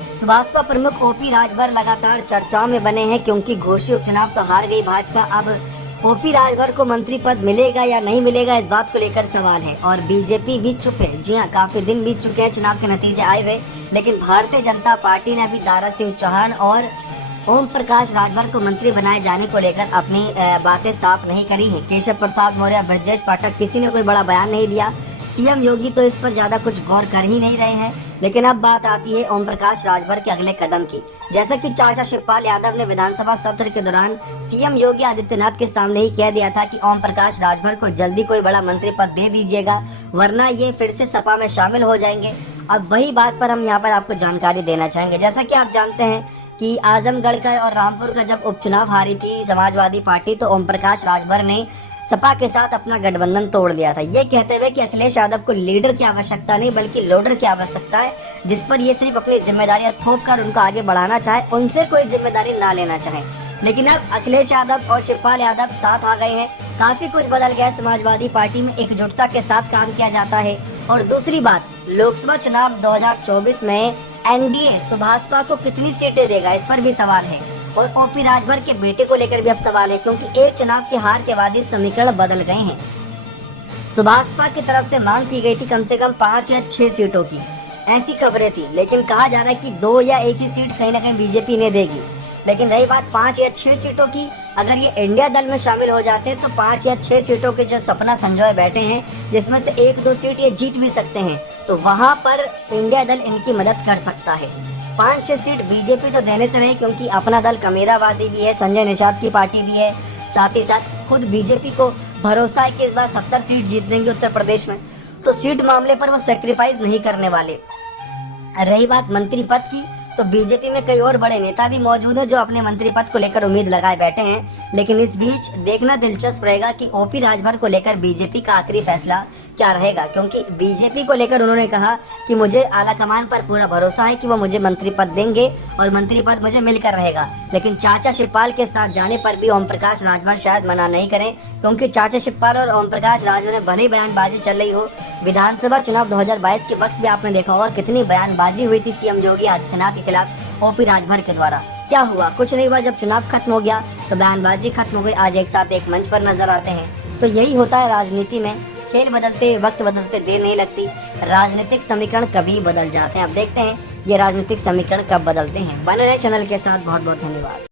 सुभाषपा प्रमुख ओपी राजभर लगातार चर्चाओं में बने हैं क्योंकि घोषित उपचुनाव तो हार गई भाजपा। अब ओपी राजभर को मंत्री पद मिलेगा या नहीं मिलेगा, इस बात को लेकर सवाल है। और बीजेपी भी चुप है। जी हां, काफी दिन बीत चुके हैं चुनाव के नतीजे आए हुए, लेकिन भारतीय जनता पार्टी ने अभी दारा सिंह चौहान और ओम प्रकाश राजभर को मंत्री बनाए जाने को लेकर अपनी बातें साफ नहीं करी हैं। केशव प्रसाद मौर्य, ब्रजेश पाठक, किसी ने कोई बड़ा बयान नहीं दिया। सीएम योगी तो इस पर ज्यादा कुछ गौर कर ही नहीं रहे हैं। लेकिन अब बात आती है ओम प्रकाश राजभर के अगले कदम की। जैसा कि चाचा शिवपाल यादव ने विधानसभा सत्र के दौरान सीएम योगी आदित्यनाथ के सामने ही कह दिया था कि ओम प्रकाश राजभर को जल्दी कोई बड़ा मंत्री पद दे दीजिएगा, वरना ये फिर से सपा में शामिल हो जाएंगे। अब वही बात पर हम यहाँ पर आपको जानकारी देना चाहेंगे। जैसा कि आप जानते हैं कि आजमगढ़ का और रामपुर का जब उपचुनाव हारी थी समाजवादी पार्टी, तो ओम प्रकाश राजभर ने सपा के साथ अपना गठबंधन तोड़ दिया था, ये कहते हुए कि अखिलेश यादव को लीडर की आवश्यकता नहीं बल्कि लोडर की आवश्यकता है, जिस पर ये सिर्फ अपनी जिम्मेदारियां थोप कर उनको आगे बढ़ाना चाहे, उनसे कोई जिम्मेदारी ना लेना चाहे। लेकिन अब अखिलेश यादव और शिवपाल यादव साथ आ गए हैं। काफी कुछ बदल गया। समाजवादी पार्टी में एकजुटता के साथ काम किया जाता है। और दूसरी बात, लोकसभा चुनाव 2024 में एनडीए सुभाषपा को कितनी सीटें देगा, इस पर भी सवाल है। और ओपी राजभर के बेटे को लेकर भी अब सवाल है, क्योंकि एक चुनाव के हार के बाद समीकरण बदल गए हैं। सुभाषपा की तरफ से मांग की गई थी कम से कम 5 या 6 सीटों की, ऐसी खबरें थी। लेकिन कहा जा रहा है कि 2 या 1 ही सीट कहीं ना कहीं बीजेपी ने देगी। लेकिन रही बात 5 या 6 सीटों की, अगर ये इंडिया दल में शामिल हो जाते हैं तो 5 या 6 सीटों के जो सपना संजोए बैठे हैं, जिसमें से 1-2 सीट ये जीत भी सकते हैं, तो वहां पर इंडिया दल इनकी मदद कर सकता है। 5-6 सीट बीजेपी तो देने से नहीं, क्योंकि अपना दल कमेरावादी भी है, संजय निषाद की पार्टी भी है। साथ ही साथ खुद बीजेपी को भरोसा है कि इस बार 70 सीट जीत लेंगे उत्तर प्रदेश में, तो सीट मामले पर वो सेक्रीफाइस नहीं करने वाले। रही बात मंत्री पद की, तो बीजेपी में कई और बड़े नेता भी मौजूद हैं जो अपने मंत्री पद को लेकर उम्मीद लगाए बैठे हैं। लेकिन इस बीच देखना दिलचस्प रहेगा कि ओपी राजभर को लेकर बीजेपी का आखिरी फैसला क्या रहेगा, क्योंकि बीजेपी को लेकर उन्होंने कहा कि मुझे आला कमान पर पूरा भरोसा है कि वो मुझे मंत्री पद देंगे और मंत्री पद मुझे मिलकर रहेगा। लेकिन चाचा शिवपाल के साथ जाने पर भी ओम प्रकाश राजभर शायद मना नहीं करें, क्योंकि चाचा शिवपाल और ओम प्रकाश राजभर में भले बयानबाजी चल रही हो। विधानसभा चुनाव 2022 के वक्त भी आपने देखा होगा कितनी बयानबाजी हुई थी सीएम योगी आदित्यनाथ के खिलाफ ओपी राजभर के द्वारा। क्या हुआ? कुछ नहीं हुआ। जब चुनाव खत्म हो गया तो बयानबाजी खत्म हो गई। आज एक साथ एक मंच पर नजर आते हैं। तो यही होता है राजनीति में, खेल बदलते वक्त बदलते देर नहीं लगती। राजनीतिक समीकरण कभी बदल जाते हैं। अब देखते हैं ये राजनीतिक समीकरण कब बदलते हैं। बने रहे चैनल के साथ। बहुत बहुत धन्यवाद।